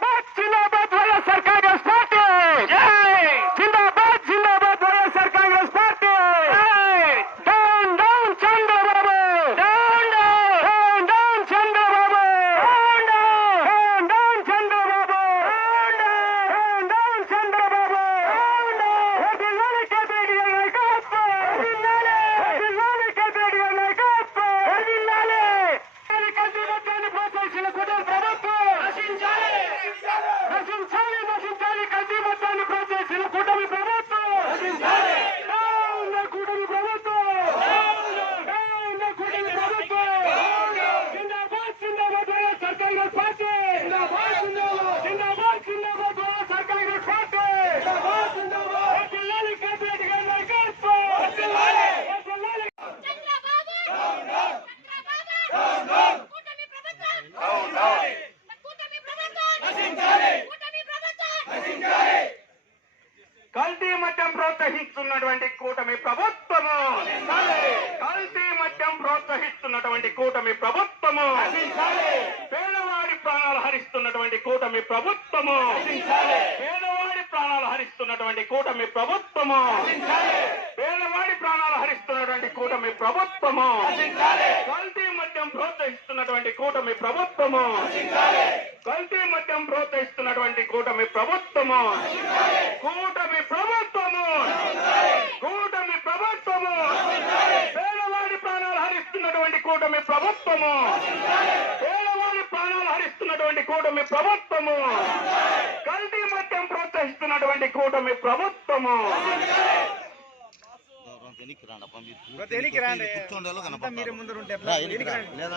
পাচ্ছিলাম Fácil. కల్తీ మద్యం ప్రోత్సహిస్తున్నటువంటి కూటమి ప్రభుత్వము. కల్తీ మద్యం ప్రోత్సహిస్తున్నటువంటి కూటమి ప్రభుత్వము. పేదవాడి ప్రాణాలు హరిస్తున్నటువంటి కూటమి ప్రభుత్వము. పేదవాడి ప్రాణాలు హరిస్తున్నటువంటి కూటమి ప్రభుత్వము. పేదవాడి ప్రాణాలు హరిస్తున్నటువంటి కూటమి ప్రభుత్వము. కల్తీ మద్యం ప్రోత్సహిస్తున్నటువంటి కూటమి ప్రభుత్వము. కల్తీ మద్యం ప్రోత్సహిస్తున్న ప్రోత్సహిస్తున్నటువంటి కూటమి ప్రభుత్వము. కూటమి ప్రభుత్వము. కూటమి ప్రభుత్వము. పేదవాడి ప్రాణాలు హరిస్తున్నటువంటి కూటమి ప్రభుత్వము. పేదవాడి ప్రాణాలు హరిస్తున్నటువంటి కూటమి ప్రభుత్వము. కల్తీ మద్యం ప్రోత్సహిస్తున్నటువంటి కూటమి ప్రభుత్వము. వెనక్కి రాండి అప్ప మీరు వెనక్కి రాండి. కూర్చోండి